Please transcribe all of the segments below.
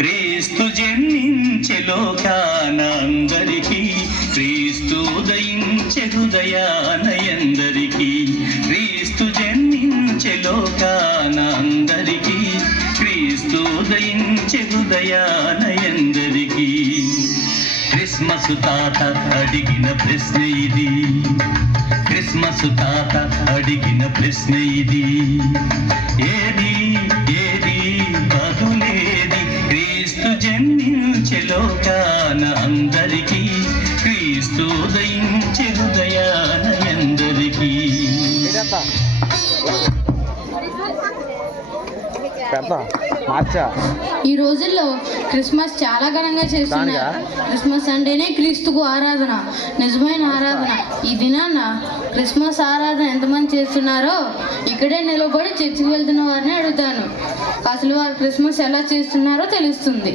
క్రీస్తు జన్మించే లోకాన అందరికీ క్రీస్తు ఉదయించె హృదయానయందరికీ క్రీస్తు జన్మించే లోకాన అందరికీ క్రీస్తు ఉదయించె హృదయానయందరికీ. క్రిస్మస్ తాత అడిగిన ప్రశ్న ఇది. క్రిస్మస్ తాత అడిగిన ప్రశ్న ఇది. ఏది? పెద్ద మార్చా? ఈ రోజుల్లో క్రిస్మస్ చాలా ఘనంగా చేస్తున్నారు? క్రిస్మస్ అంటేనే క్రీస్తుకు ఆరాధన నిజమైన ఆరాధన. ఈ దినాన క్రిస్మస్ ఆరాధన ఎంతమంది చేస్తున్నారో ఇక్కడే నిలబడి చర్చికి వెళ్తున్న వారిని అడుగుతాను. అసలు వారు క్రిస్మస్ ఎలా చేస్తున్నారో తెలుస్తుంది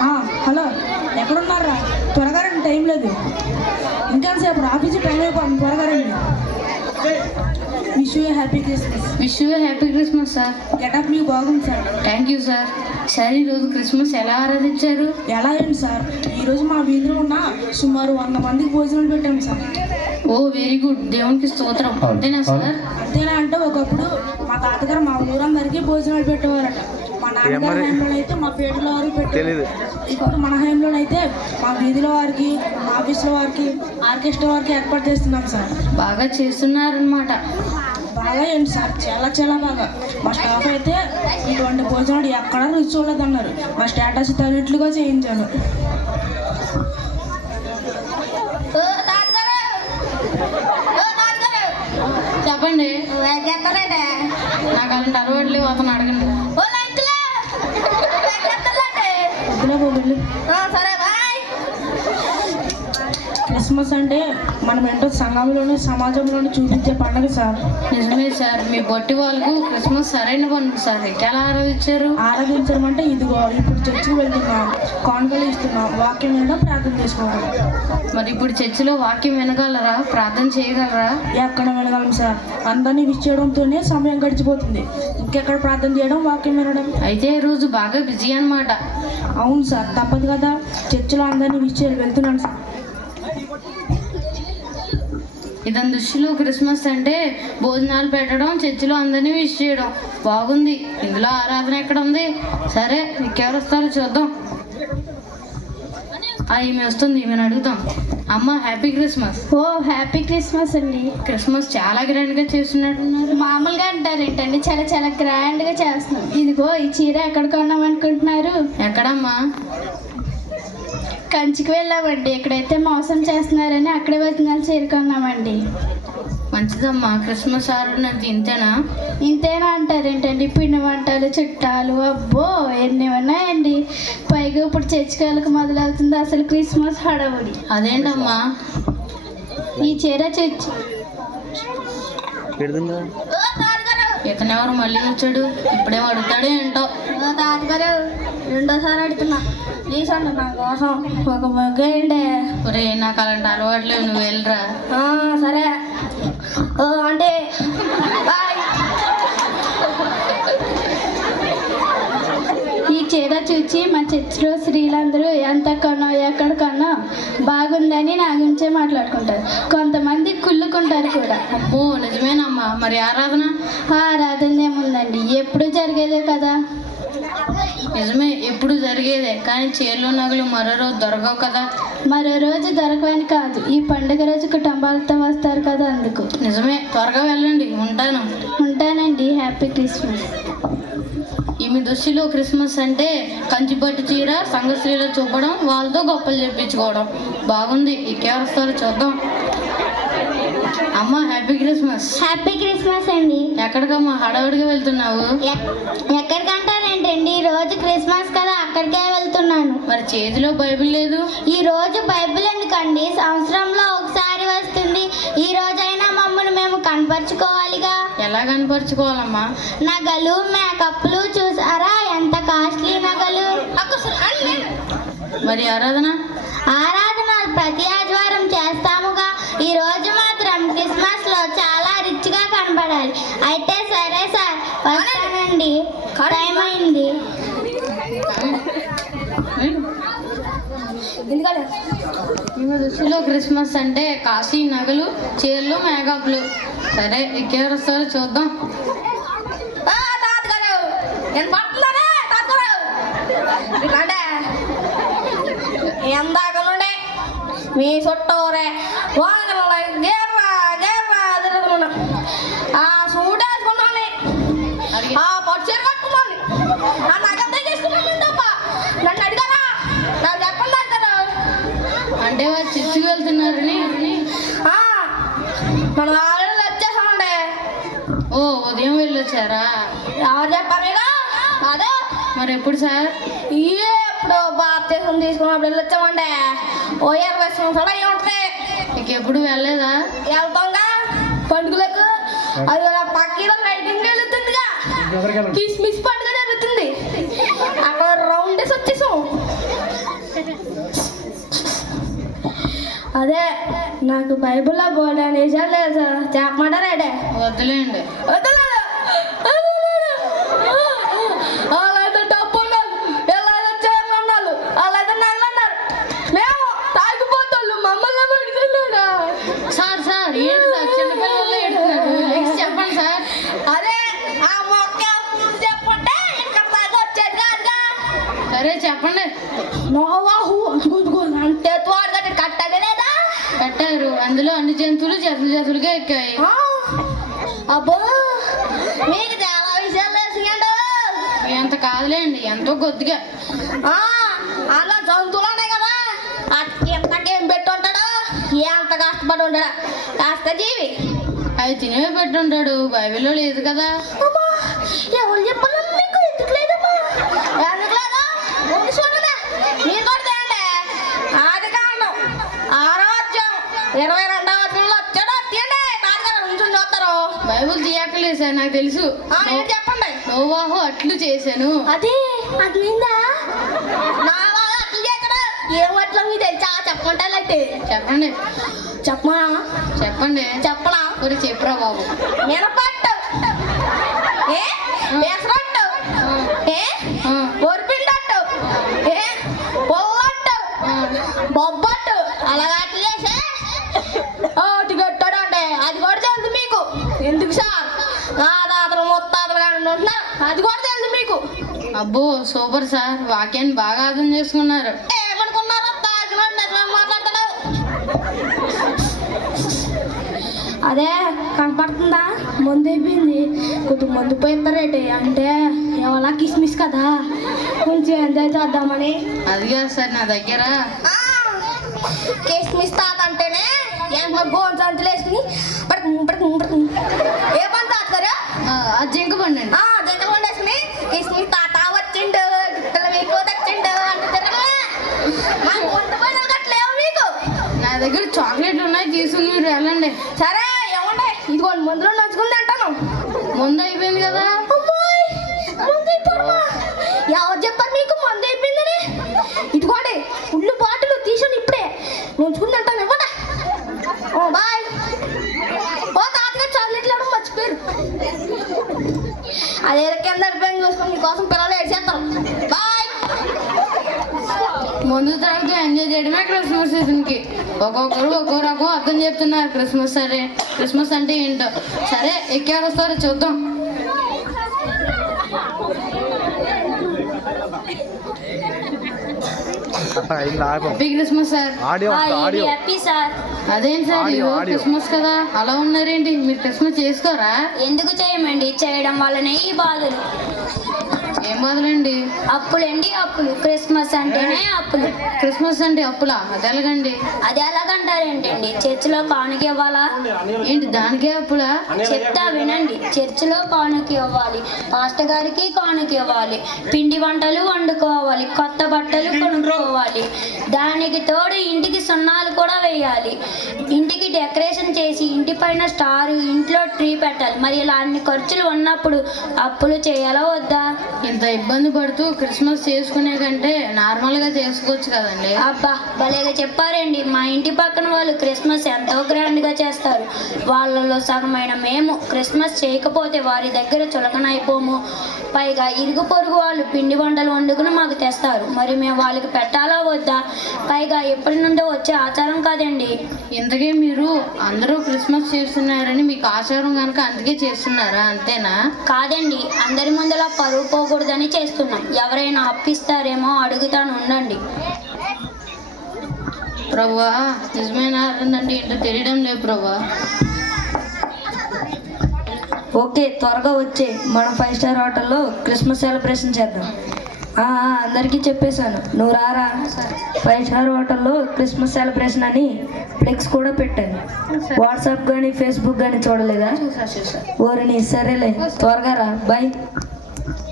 ఆ, హలో ఎక్కడున్నారా త్వరగా రండి టైం లేదు ఇంకా సేపు ఆఫీస్ టైం అయిపోతుంది త్వరగా రండి wish you happy Christmas wish you happy Christmas sir getup మీకు బాగుంది sir thank you sir sir ఈరోజు క్రిస్మస్ ఎలా ఆరాధించారు? ఎలా అయింది సార్ ఈరోజు మా వీధిలో ఉన్న సుమారు వంద మందికి భోజనాలు పెట్టాం సార్ ఓ వెరీ గుడ్ దేవునికి స్తోత్రం. అంతేనా సార్ అంతేనా అంటే ఒకప్పుడు మా తాతగారు మా ఊరందరికీ భోజనాలు పెట్టేవారట. మా నాన్నగారి హయాంలో అయితే మా పేటలో వారికి పెట్టేవారు. తెలీదు. ఇప్పుడు మన హయాంలో అయితే మా వీధిలో వారికి మా ఆఫీసులో వారికి ఆర్కెస్ట్రా వారికి ఏర్పాటు చేస్తున్నాం సార్ బాగా చేస్తున్నారనమాట బాగా ఏంటి సార్. చాలా చాలా బాగా. మా స్టాఫ్ అయితే ఇటువంటి భోజనాలు ఎక్కడా రుచి చూడదన్నారు మా స్టేటస్ తగినట్లుగా చేయించాను చెప్పండి. నాకు అలాంటి అలవాటు లేవు అతను అడగండి. వెళ్ళు. క్రిస్మస్ అంటే మనం ఏంటో సంఘంలోనే సమాజంలోనే చూపించే పండుగ సార్. నిజమే సార్ మీ బొట్టి వాళ్ళకు క్రిస్మస్ సరైన పండుగ సార్. ఎలా ఆరాధించారు? ఆరాధించడం అంటే ఇదిగో ఇప్పుడు చర్చికి వెళ్తున్నాం కానుకలు ఇస్తున్నాం వాక్యం వినడం ప్రార్థన చేసుకోవడం మరి ఇప్పుడు చర్చిలో వాక్యం వినగలరా? ప్రార్థన చేయగలరా? ఎక్కడ వినగలం సార్? అందరినీ విష్ చేయడంతోనే సమయం గడిచిపోతుంది. ఇంకెక్కడ ప్రార్థన చేయడం వాక్యం వినడం? అయితే ఈ రోజు బాగా బిజీ అన్నమాట. అవును సార్ తప్పదు కదా. చర్చిలో అందరినీ విష్ చేయాలి వెళ్తున్నాను సార్. ఇదని దృష్టిలో క్రిస్మస్ అంటే భోజనాలు పెట్టడం చర్చిలో అందరినీ విష్ చేయడం. బాగుంది. ఇందులో ఆరాధన ఎక్కడ ఉంది సరే ఇంకెవరు వస్తారో చూద్దాం. ఈమె వస్తుంది ఈమెను అడుగుతాం. అమ్మ హ్యాపీ క్రిస్మస్. ఓ హ్యాపీ క్రిస్మస్ అండి. క్రిస్మస్ చాలా గ్రాండ్గా చేస్తున్నట్టున్నారు. మామూలుగా అంటారు ఏంటండి చాలా చాలా గ్రాండ్గా చేస్తున్నాం. ఇదిగో ఈ చీర ఎక్కడ కొన్నాం అనుకుంటున్నారు? ఎక్కడమ్మా? కంచికి వెళ్ళామండి. ఎక్కడైతే మోసం చేస్తున్నారని అక్కడే వచనాలు చేరుకున్నామండి. మంచిదమ్మా. క్రిస్మస్ ఆరున్నది ఇంతేనా? ఇంతేనా అంటారు ఏంటండి? పిండి వంటలు చుట్టాలు. అబ్బో ఎన్ని ఉన్నాయండి. పైగా ఇప్పుడు చర్చికాలకు మొదలవుతుంది అసలు క్రిస్మస్ హడావుడి. అదేంటమ్మా? ఈ చీర చర్చి పెడుతుందా ఇతను ఎవరు మళ్ళీ వచ్చాడు? ఇప్పుడేం అడుగుతాడో ఏంటో? తాతగారు రెండోసారి అడుగుతున్నా. అండి నా కోసం ఒక మగ్గండి ఒరే నాకు అలాంటి అలవాట్లేవు నువ్వు వెళ్ళరా? ఆ, సరే. ఓ అంటే చీర చూచి మా చర్చిలో స్త్రీలందరూ ఎంత కొనో ఎక్కడ కొనో బాగుందని నా గురించే మాట్లాడుకుంటారు. కొంతమంది కుళ్ళుకుంటారు కూడా. అమ్మో నిజమేనమ్మా. మరి ఆరాధన? ఆరాధన ఏముందండి? ఎప్పుడు జరిగేదే కదా. నిజమే ఎప్పుడు జరిగేదే. కానీ చీరలు నగలు మరో రోజు దొరకవు కదా. మరో రోజు దొరకవని కాదు. ఈ పండుగ రోజు కుటుంబాలతో వస్తారు కదా అందుకు. నిజమే త్వరగా వెళ్ళండి. ఉంటాను. ఉంటానండి. Happy Christmas. ఈమె దృష్టిలో క్రిస్మస్ అంటే కంచిపట్టు చీర సంఘ స్త్రీలు చూపడం వాళ్ళతో గొప్పలు చెప్పించుకోవడం. బాగుంది. ఇంకెవరు వస్తారో చూద్దాం. అమ్మ హ్యాపీ క్రిస్మస్ హ్యాపీ క్రిస్మస్ అండి. ఎక్కడికమ్మా? హడావుడిగా వెళ్తున్నావు? ఎక్కడికంటారేంటండి. ఈ రోజు క్రిస్మస్ కదా అక్కడికే వెళ్తున్నాను. మరి చేతిలో బైబిల్ లేదు? ఈ రోజు బైబిల్ ఎందుకండి? సంవత్సరంలో ఒకసారి వస్తుంది. ఈ రోజైనా మమ్మల్ని మేము కనపరుచుకోవాలిగా. ఎలా కనపరుచుకోవాలమ్మా? నగలు మేకప్లు చూసారా? ఎంత కాస్ట్లీ నగలు? మరి ఆరాధన? ఆరాధన ప్రతి ఆదివారం చేస్తాముగా. ఈ రోజు మాత్రం క్రిస్మస్లో చాలా రిచ్గా కనబడాలి. అయితే సరే సార్ వస్తాను కాదండి టైం అయింది ఎందుకంటే ఈమె దృష్టిలో క్రిస్మస్ అంటే కాశీ నగలు చీరలు మేకప్లు సరే ఎక్కడ వస్తారో చూద్దాం. తాతగారు ఎందాక మీ చుట్టూరే. వా ఆ, మనం ఆల్రెడీ వచ్చేసామండి. ఓ ఉదయం వెళ్ళొచ్చారా? ఎవరు చెప్పారు? అదే. మరి ఎప్పుడు సార్? ఎప్పుడు బాప్తీసం తీసుకున్నప్పుడు వెళ్ళొచ్చామండి. ఓ ఇరవై సంవత్సరాలు అయ్యి ఉంటాయి ఇంకెప్పుడు వెళ్ళలేదా? వెళ్తాంగా. పండుగలకు అది పక్కన లైటింగ్ వెళ్తుందిగా కిస్మిస్ పండుగ జరుగుతుంది. అక్కడ అదే నాకు బైబిల్లో బోర్డు నిజాలు లేదు చెప్పమంటారా వద్దులేండి వదలడు. అన్ని జంతువులు జతలు జతలుగా ఎక్కాయి. అబ్బో మీకు చాలా విషయాలు తెలిసియండు ఎంత కాదులేండి ఎంతో కొద్దిగా. ఆ, అలా జంతువులు ఉన్నాయి కదా ఎంతకేం పెట్టి ఉంటాడు ఎంత కష్టపడి ఉంటాడు? కాస్త జీవి. అవి తినేవి పెట్టుంటాడు బైబిల్లో లేదు కదా. ఎవరు చెప్పాలి చెప్పండి? నోవాహు అట్లు చేశాను. అది? నిందా నా వాళ్ళు అట్లా చేస్తాడు ఏం అట్లా మీ తెలుసా? చెప్పండి చెప్పమా చెప్పండి. చెప్పనా? మరి చెప్పురా బాబు. మినపట్టు ఏ ఆ, ఒరిపిండట్టు ఏ పొవ్వట్టు ఆ, బొబ్బట్టు అలాగా అట్లా చేసే అటు కట్టాడు అంటే అది కూడా తెలుసు మీకు ఎందుకు సార్ నా తాతలు ముత్తాతలు కానీ ఉంటున్నారు అది కూడా తెలుసు మీకు అబ్బో సూపర్ సార్. వాక్యాన్ని బాగా అర్థం చేసుకున్నారు. అదే కనపడుతుందా? మందు అయిపోయింది కొద్ది మందు పోయిస్తారేటి. అంటే ఎవరా కిస్మిస్ కదా. కొంచెం ఎంజాయ్ చేద్దామని. అది కాదు సార్ నా దగ్గర. కిస్మిస్ తాత అంటేనే ఎంత గోన్ సంచులు వేసుకుని ఏ పని తాతారు జింక పండి ఆ జంటలు వండేసుకుని కిస్మిస్ తాత వచ్చిండు గిట్టలు మీకు తెచ్చిండు అంటే తిరగలే మా వంట పైన కట్టలేవు మీకు నా దగ్గర చాక్లెట్లు ఉన్నాయి తీసుకుని మీరు వెళ్ళండి. సరే ఏమండే? ఇదిగోండి మందులో నచ్చుకుంది అంటాను. ముందు అయిపోయింది కదా? ఎవరు చెప్పారు మీకు మందు అయిపోయిందని? ఇదిగోండి ఫుల్ బాటిల్ తీసుకొని ఇప్పుడే నుంచుకుని అంటాను ఇవ్వండి. ఓ బాయ్. ఓ తాతగారు చాక్లెట్లు మర్చిపోయారు. అదే కింద పెన్ చూసుకొని మీకోసం పిల్లలు ఏడ్చేస్తారు బాయ్ ముందు తాగుతూ ఎంజాయ్ చేయడమే క్రిస్మస్ సీజన్కి. ఒక్కొక్కరు ఒక్కో రకం అర్థం చెప్తున్నారు క్రిస్మస్ సరే క్రిస్మస్ అంటే ఏంటో. సరే ఎక్కారు వస్తారో చూద్దాం. Christmas sir. Audio audio. Happy sir. అదేం సార్. క్రిస్మస్ కదా? అలా ఉన్నారేంటి? మీరు క్రిస్మస్ చేసుకోరా? ఎందుకు చేయమండి? చేయడం వల్లనే ఈ బాధలు. ఏం బాధలండి అప్పులండి అప్పులు. క్రిస్మస్ అంటేనే అప్పులు. క్రిస్మస్ అంటే అప్పులా? అది ఎలాగండి? అది ఎలాగంటారేంటండి? చర్చిలో కానుక ఇవ్వాలా? ఏంటి దానికే అప్పులా? చెప్తా వినండి. చర్చిలో కానుక ఇవ్వాలి. పాస్టర్ గారికి కానుక ఇవ్వాలి. పిండి వంటలు వండుకోవాలి. కొత్త బట్టలు కొనుక్కోవాలి. దానికి తోడు ఇంటికి సున్నాలు కూడా వేయాలి. ఇంటికి డెకరేషన్ చేసి ఇంటి పైన స్టార్ ఇంట్లో ట్రీ పెట్టాలి. మరి ఇలా అన్ని ఖర్చులు ఉన్నప్పుడు అప్పులు చేయాలా వద్దా? ఇంత ఇబ్బంది పడుతూ క్రిస్మస్ చేసుకునే కంటే నార్మల్గా చేసుకోవచ్చు కదండి. అబ్బా భలేగా చెప్పారండి. మా ఇంటి పక్కన వాళ్ళు క్రిస్మస్ ఎంతో గ్రాండ్గా చేస్తారు. వాళ్ళలో సగమైన మేము క్రిస్మస్ చేయకపోతే వారి దగ్గర చులకన అయిపోము. పైగా ఇరుగు పొరుగు వాళ్ళు పిండి వంటలు వండుకుని మాకు తెస్తారు. మరి మేము వాళ్ళకి పెట్టాలా వద్దా? పైగా ఎప్పటి నుండో వచ్చే ఆచారం కాదండి. ఇంతకీ మీరు అందరూ క్రిస్మస్ చేస్తున్నారని మీకు ఆచారం కనుక అందుకే చేస్తున్నారా? అంతేనా? కాదండి. అందరి ముందలా పరువు పోకూడదని చేస్తున్నాం. ఎవరైనా అప్పిస్తారేమో అడుగుతాను ఉండండి. ప్రభా నిజమైన? అంటే ఏంటో తెలియడం లేదు ప్రభా ఓకే త్వరగా వచ్చే మనం ఫైవ్ స్టార్ హోటల్లో క్రిస్మస్ సెలబ్రేషన్ చేద్దాం. అందరికీ చెప్పేశాను. నువ్వు రారా? ఫైవ్ స్టార్ హోటల్లో క్రిస్మస్ సెలబ్రేషన్ అని ఫ్లెక్స్ కూడా పెట్టాను. వాట్సాప్ కానీ ఫేస్బుక్ కానీ చూడలేదా? ఓరిని సరేలే. త్వరగా రా. బాయ్.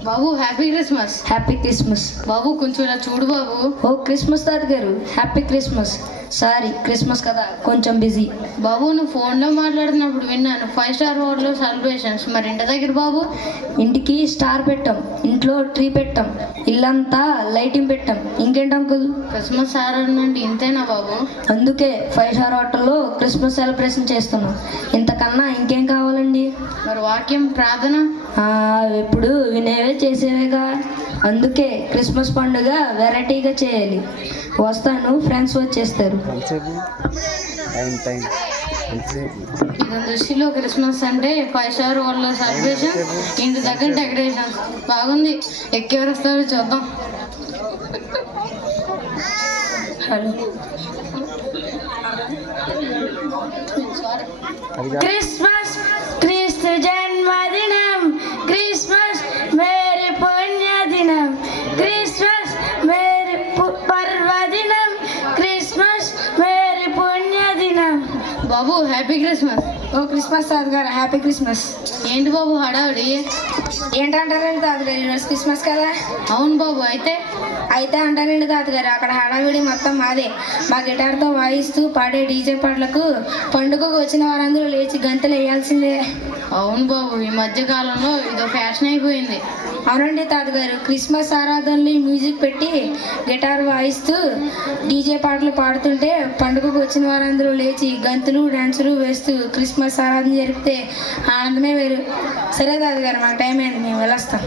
బాబు హ్యాపీ క్రిస్మస్. Happy Christmas. బాబు కొంచెం ఇలా చూడు బాబు. ఓ క్రిస్మస్ తాత గారు హ్యాపీ క్రిస్మస్. సారీ క్రిస్మస్ కదా కొంచెం బిజీ. బాబు నువ్వు ఫోన్లో మాట్లాడుతున్నప్పుడు విన్నాను. Five star hotel celebrations. మరి ఇంటి దగ్గర బాబు? ఇంటికి స్టార్ పెట్టాం ఇంట్లో ట్రీ పెట్టాం ఇల్లంతా లైటింగ్ పెట్టాం. ఇంకేంటి అంకుల్? క్రిస్మస్ ఆరాధన అంటే ఇంతేనా బాబు? అందుకే ఫైవ్ స్టార్ హోటల్లో క్రిస్మస్ సెలబ్రేషన్ చేస్తున్నాం. ఇంతకన్నా ఇంకేం కావాలండి? మరి వాక్యం ప్రార్థన? ఎప్పుడు వినేవే చేసేవేగా. అందుకే క్రిస్మస్ పండుగ వెరైటీగా చేయాలి. వస్తాను ఫ్రెండ్స్ వచ్చేస్తారు. దృష్టిలో క్రిస్మస్ అంటే ఫైవ్ స్టార్ హోటల్ సెలబ్రేషన్ ఇంటి దగ్గర డెకరేషన్. బాగుంది. ఎక్కెవరు వస్తారో చూద్దాం. హలో. క్రిస్మస్ హ్యాపీ క్రిస్మస్ ఓ క్రిస్మస్ తాత గారు హ్యాపీ క్రిస్మస్ ఏంటి బాబు హడావిడి? ఏంటంటారండి తాత గారు ఈరోజు క్రిస్మస్ కదా? అవును బాబు అయితే అయితే అంటానండి తాతగారు. అక్కడ హడావిడి మొత్తం మాదే. మా గిటార్తో వాయిస్తూ పాడే డీజే పాటలకు పండుగకు వచ్చిన వారందరూ లేచి గంతులు వేయాల్సిందే. అవును బాబు ఈ మధ్య కాలంలో ఇదో ఫ్యాషన్ అయిపోయింది. అవునండి తాతగారు. క్రిస్మస్ ఆరాధనలు మ్యూజిక్ పెట్టి గిటార్ వాయిస్తూ డీజే పాటలు పాడుతుంటే పండుగకు వచ్చిన వారందరూ లేచి గంతులు డాన్సులు వేస్తూ క్రిస్మస్ ఆరాధన జరిపితే ఆనందమే వేరు. సరే తాతగారు మాకు టైం అయింది. మేము వెళ్ళొస్తాం.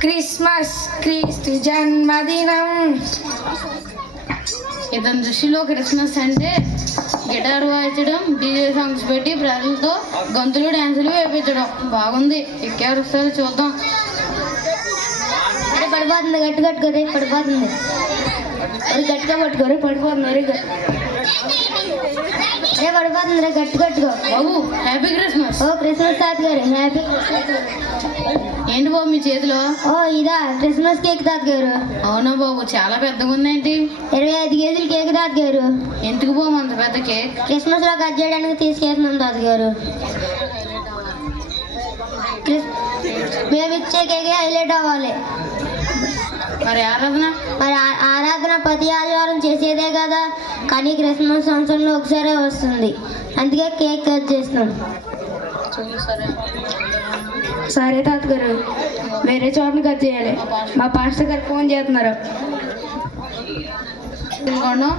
క్రిస్మస్ క్రీస్తు జన్మదినం. ఇతని దృష్టిలో క్రిస్మస్ అంటే గిటార్ వాయించడం డీజే సాంగ్స్ పెట్టి ప్రజలతో గొంతులు డ్యాన్సులు వేయించడం బాగుంది. ఎక్కేవారు వస్తారో చూద్దాం. అరే పడిపోతుంది. గట్టి కట్టుకోరే పడిపోతుంది. అది గట్టిగా పట్టుకోరు పడిపోతుంది. గుడ్ అరే పడిపోతుంది. రే గట్టి కట్టుకో. బాబు హ్యాపీ క్రిస్మస్. ఓ క్రిస్మస్ తాత గారు హ్యాపీ ఏంటి బాబు మీ చేతిలో? ఓ ఇదా క్రిస్మస్ కేక్ తాత గారు అవునా బాబు చాలా పెద్దగా ఉందేంటి? ఇరవై ఐదు కేజీలు కేక్ తాత గారు ఎందుకు బాబు అంత పెద్ద కేక్? క్రిస్మస్లో కట్ చేయడానికి తీసుకెళ్తున్నాం తాత గారు క్రిస్- మేము ఇచ్చే కేకే హైలైట్ అవ్వాలి. మరి ఆరాధన? మరి ఆరాధన ప్రతి ఆదివారం చేసేదే కదా కానీ క్రిస్మస్ సంవత్సరంలో ఒకసారే వస్తుంది. అందుకే కేక్ కట్ చేస్తున్నాం. సరే. సరే తాతగారు వేరే చోట్ల కట్ చేయాలి. మా పాస్టర్ గారు ఫోన్ చేస్తున్నారు. తినకుండా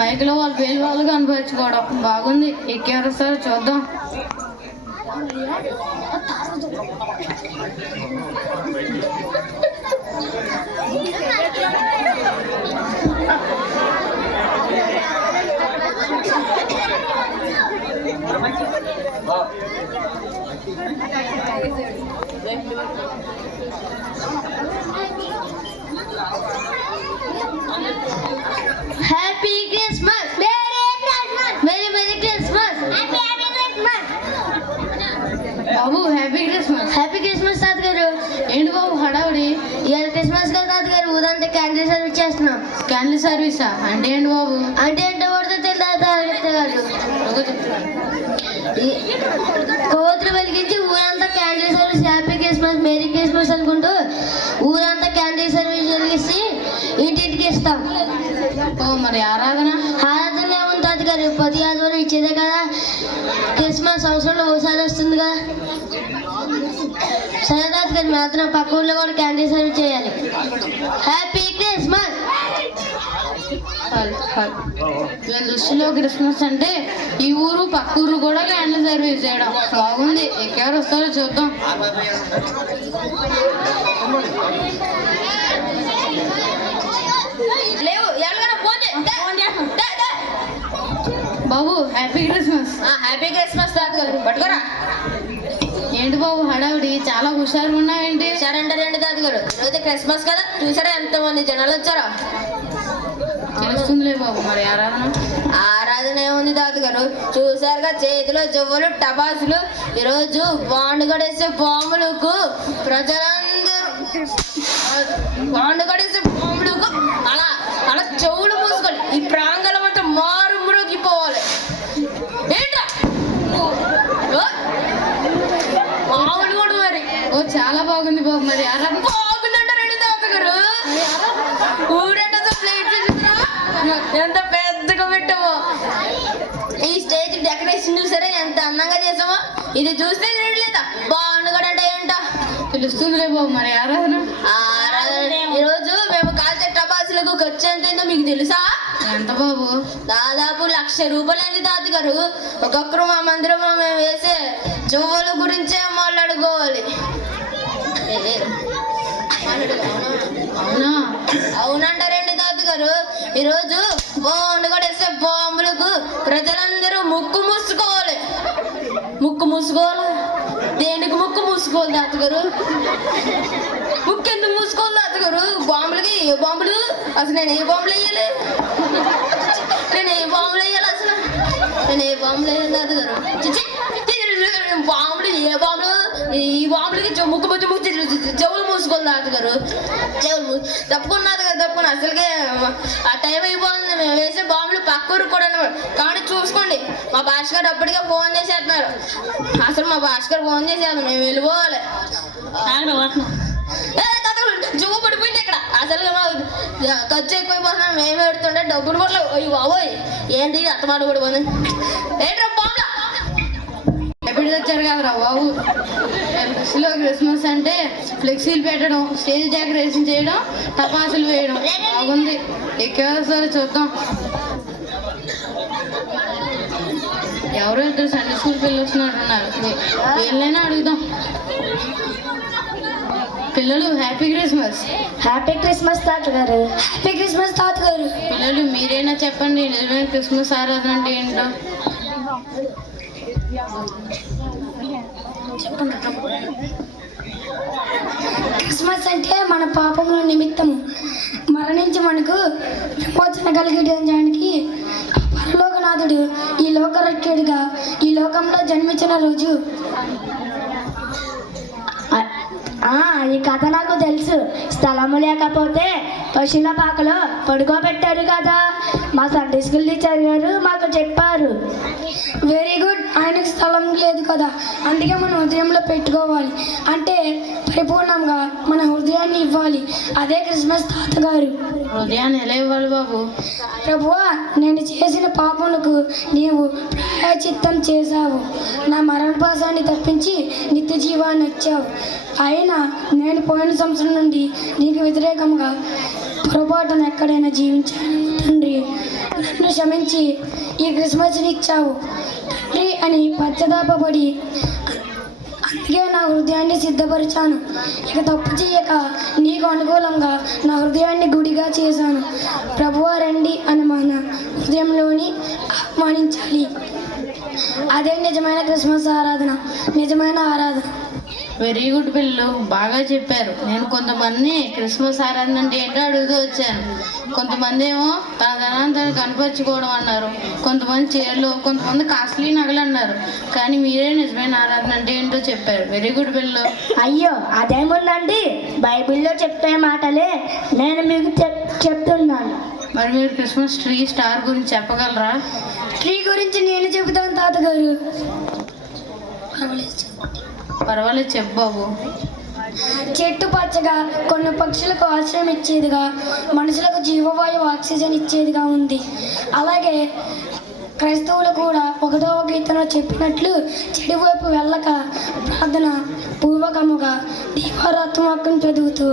మైక్లో వాళ్ళ పేరు వాళ్ళు కనిపించుకోవడం బాగుంది. ఎక్కారు సార్ చూద్దాం happy Christmas merry merry Christmas happy happy Christmas బాబు హ్యాపీ క్రిస్మస్ హ్యాపీ క్రిస్మస్ తాత గారు ఏంటి బాబు హడావిడి? ఇవాళ క్రిస్మస్ కదా తాత గారు ఊరంతా క్యాండిల్ సర్వీస్ చేస్తున్నాం. క్యాండిల్ సర్వీసా అంటే ఏంటి బాబు? అంటే ఏంటో పడితే తెలియదు గారు మాత్రం పక్క ఊళ్ళో కూడా క్యాండీ సర్వ్ చేయాలి. హ్యాపీ క్రిస్మస్ వీళ్ళ దృష్టిలో క్రిస్మస్ అంటే ఈ ఊరు పక్క ఊరు కూడా క్యాండిల్ సర్వీస్ చేయడం. బాగుంది. ఎక్కడారు వస్తారో చూద్దాం. బాబు హ్యాపీ క్రిస్మస్ ఆ, హ్యాపీ క్రిస్మస్ తాతగారు. పట్టుకోరా. ఏంటి బాబు హడావిడి? చాలా హుషారుగా ఉన్నావేంటి సరెండర్ రండి తాతగారు ఈరోజు క్రిస్మస్ కదా చూసారా ఎంతమంది జనాలు వచ్చారో? తెలుస్తుందిలే బాబు మరి ఆరాధన? ఆరాధన ఏముంది తాతగారు చూసారుగా చేతిలో జువ్వలు టపాసులు ఈరోజు బాండు కడేసే బాంబులకు ప్రజలందరూ బాండు కడేసే బాంబులకు అలా అలా చెవులు మూసుకొని ఈ ప్రాంగణం అందంగా చేసామో ఇది చూస్తే తిరగలేదా బాగుండు కూడా అంటే ఏంట? తెలుస్తుందిలే బాబు మరి ఆరాధన? ఈరోజు మేము కాల్చే టపాసులకు ఖర్చు ఎంత అయిందో మీకు తెలుసా? ఎంత బాబు? దాదాపు లక్ష రూపాయలైంది తాతగారు ఒక్కొక్కరు మా మందిరంలో మేము వేసే జువ్వల గురించే మాట్లాడుకోవాలి. అవునా? అవునంటారండి తాతగారు ఈరోజు బాంబులు మూసుకోవాలి తాతగారు. ముక్కు ఎందుకు మూసుకోవాలి తాతగారు? బాంబులకి ఏ బాంబులు? అసలు నేను ఏ బాంబులు వేయాలి? నేను ఏ బాంబులు వేయాలి అసలు? నేను ఏ బాంబులు వేయాలి తాతగారు? బాంబులు ఏ బాంబులు ఈ చెవు- ముక్కు ముక్కు ముక్కు చెవులు మూసుకోవాలి తాతగారు చెవులు తప్పకుండా తాతగారు తప్పకుండా అసలుకే ఆ టైం అయిపోతుంది. మేము వేసే బాంబులు పక్క ఊరికి కూడా. కాబట్టి చూసుకోండి మా భాష గారు అప్పటికే ఫోన్ చేసేస్తున్నారు. అసలు మా భాష గారు ఫోన్ చేసేది మేము వెళ్ళిపోవాలి. జువ్వు పడిపోయింది ఇక్కడ. అసలు ఖర్చు ఎక్కువైపోతున్నాం మేము పెడుతుంటే డబ్బులు కూడా. అయ్యి బాబోయ్. ఏంటి అత్తమాట పడిపోయింది. ఏంట్రా బాంబులా? ఎప్పుడు తెచ్చారు కదరా బాబు. దృష్టిలో క్రిస్మస్ అంటే ఫ్లెక్సీలు పెట్టడం స్టేజ్ డెకరేషన్ చేయడం టపాసులు వేయడం. బాగుంది ఎక్కేసారి చూద్దాం. ఎవరో ఇద్దరు సండే స్కూల్ పిల్లలు వస్తున్నట్టున్నారు వీళ్ళైనా అడుగుదాం. పిల్లలు హ్యాపీ క్రిస్మస్ హ్యాపీ క్రిస్మస్ తాతగారు. హ్యాపీ క్రిస్మస్ తాతగారు. పిల్లలు మీరైనా చెప్పండి నిజమైన క్రిస్మస్ ఆరాధన అంటే ఏంటో. క్రిస్మస్ అంటే మన పాపంలో నిమిత్తము. మరణించి మనకు విమోచన కలిగించడానికి పరలోకనాథుడు ఈ లోకరక్షకుడిగా ఈ లోకంలో జన్మించిన రోజు. ఈ కథ నాకు తెలుసు. స్థలము లేకపోతే పశువుల పాకలో పడుకోబెట్టారు కదా. మా సండే స్కూల్ టీచర్ గారు మాకు చెప్పారు. వెరీ గుడ్ ఆయనకు స్థలం లేదు కదా. అందుకే మన హృదయంలో పెట్టుకోవాలి. అంటే పరిపూర్ణంగా మన హృదయాన్ని ఇవ్వాలి. అదే క్రిస్మస్ తాతగారు. ఉదయాన్ని ఎలా ఇవ్వాలి బాబు? ప్రభువా నేను చేసిన పాపములకు నీవు ప్రాయచిత్తం చేశావు. నా మరణపాసాన్ని తప్పించి నిత్య జీవాన్ని ఇచ్చావు అయినా నేను పోయిన సంవత్సరం నుండి నీకు వ్యతిరేకంగా పొరపాటున ఎక్కడైనా జీవించాను తండ్రి. నన్ను క్షమించి ఈ క్రిస్మస్ని ఇచ్చావు తండ్రి అని పశ్చాత్తాపడి అందుకే నా హృదయాన్ని సిద్ధపరిచాను. ఇక తప్పు చేయక నీకు అనుకూలంగా నా హృదయాన్ని గుడిగా చేశాను. ప్రభువా రండి అని మన హృదయంలోని ఆహ్వానించాలి. అదే నిజమైన క్రిస్మస్ ఆరాధన నిజమైన ఆరాధన. వెరీ గుడ్ పిల్లలు బాగా చెప్పారు. నేను కొంతమంది క్రిస్మస్ ఆరాధన అంటే ఏంటో అడుగుతూ వచ్చాను. కొంతమంది ఏమో తన ధనాన్ని తను కనపరుచుకోవడం అన్నారు. కొంతమంది చీరలు కొంతమంది కాస్ట్లీ నగలు అన్నారు. కానీ మీరే నిజమైన ఆరాధన అంటే ఏంటో చెప్పారు. వెరీ గుడ్ పిల్లలు అయ్యో అదేముందండి? బైబిల్లో చెప్పే మాటలే నేను మీకు చెప్తున్నాను. మరి మీరు క్రిస్మస్ ట్రీ స్టార్ గురించి చెప్పగలరా? ట్రీ గురించి నేను చెబుతాను తాతగారు. పర్వాలేదు చెప్పు చెట్టు పచ్చగా కొన్ని పక్షులకు ఆశ్రయం ఇచ్చేదిగా మనుషులకు జీవవాయువు ఆక్సిజన్ ఇచ్చేదిగా ఉంది. అలాగే క్రైస్తవులు కూడా ఒకటవ గీతలో చెప్పినట్లు చెడు వైపు వెళ్ళక ప్రార్థన పూర్వకముగా దీపారాత్మకం చదువుతూ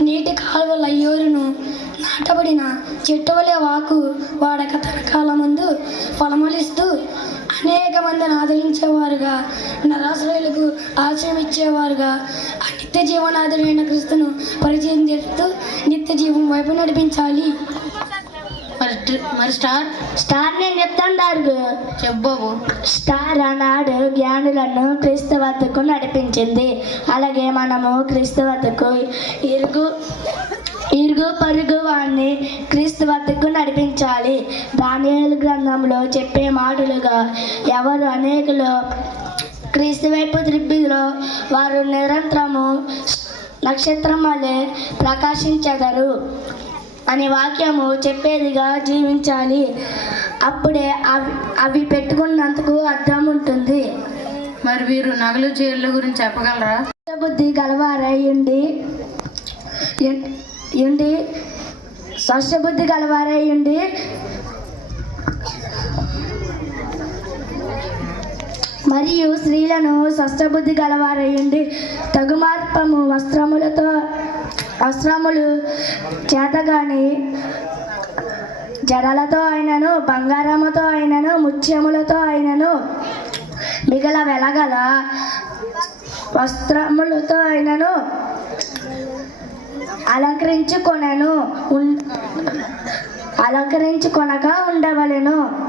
నీటి కాలువల అయ్యోరును నాటబడిన చెట్టు వలె వాకు వాడక తన కాలమందు ఫలమలిస్తూ అనేక మందిని ఆదరించేవారుగా నరాశ్రయులకు ఆశ్రయం ఇచ్చేవారుగా. ఆ నిత్య జీవనాథుడైన క్రీస్తును పరిచయం చేస్తూ నిత్య జీవం వైపు నడిపించాలి. మరి స్టార్? స్టార్ నేను చెప్తాను దారు చెప్పబాబు స్టార్ ఆనాడు జ్ఞానులను క్రీస్తు నడిపించింది. అలాగే మనము క్రీస్తు ఇరుగు ఇరుగు పరుగు వాడిని క్రీస్తు వద్దకు నడిపించాలి. దానియేలు గ్రంథంలో చెప్పే మాటలుగా ఎవరు అనేకులు క్రీస్తు వైపు త్రిప్పిలో వారు నిరంతరము నక్షత్రం వలె ప్రకాశించెదరు అనే వాక్యము చెప్పేదిగా జీవించాలి. అప్పుడే అవి అవి పెట్టుకున్నందుకు అర్థం ఉంటుంది. మరి వీరు నగలు చీరల గురించి చెప్పగలరా? బుద్ధి గలవారయ్యండి ఉండి స్వస్థబుద్ధి గలవారయ్యండి మరియు స్త్రీలను స్వస్థబుద్ధి గలవారయ్యండి తగుమార్పము వస్త్రములతో వస్త్రములు చేతగాని జడలతో అయినను బంగారముతో అయినను ముత్యములతో అయినను మిగల వెలగల వస్త్రములతో అయినను అలంకరించుకొనను ఉన్- అలంకరించుకొనక ఉండవలెను.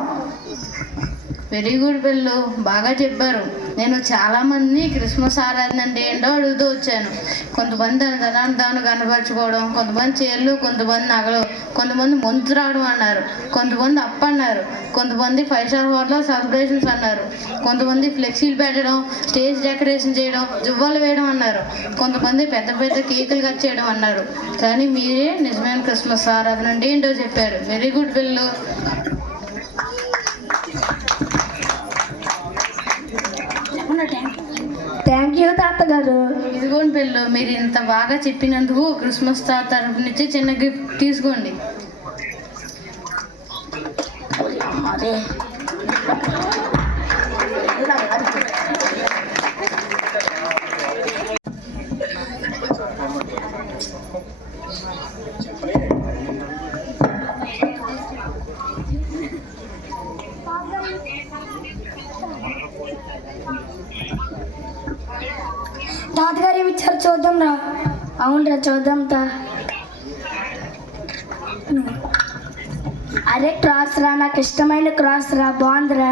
వెరీ గుడ్ పిల్లలు బాగా చెప్పారు. నేను చాలా మంది క్రిస్మస్ ఆరాధన అంటే ఏంటో అడుగుతూ వచ్చాను. కొంతమంది దాని దాన్ని కనపరచుకోవడం కొంతమంది చీరలు కొంతమంది నగలు కొంతమంది ముందు రావడం అన్నారు. కొంతమంది అప్ అన్నారు. కొంతమంది ఫైవ్ స్టార్ హోటల్ సెలబ్రేషన్స్ అన్నారు. కొంతమంది ఫ్లెక్సీలు పెట్టడం స్టేజ్ డెకరేషన్ చేయడం జువ్వలు వేయడం అన్నారు. కొంతమంది పెద్ద పెద్ద కేకులు కట్ చేయడం అన్నారు. కానీ మీరే నిజమైన క్రిస్మస్ ఆరాధన అంటే ఏంటో చెప్పారు. వెరీ గుడ్ పిల్లలు థ్యాంక్ యూ తాతగారు. ఇదిగోండి పిల్లలు మీరు ఇంత బాగా చెప్పినందుకు క్రిస్మస్ తా- తరపు నుంచి చిన్న గిఫ్ట్ తీసుకోండి. చూద్దాం తా. అరే క్రాస్ రా నాకు ఇష్టమైన క్రాస్ రా బాగుందిరా.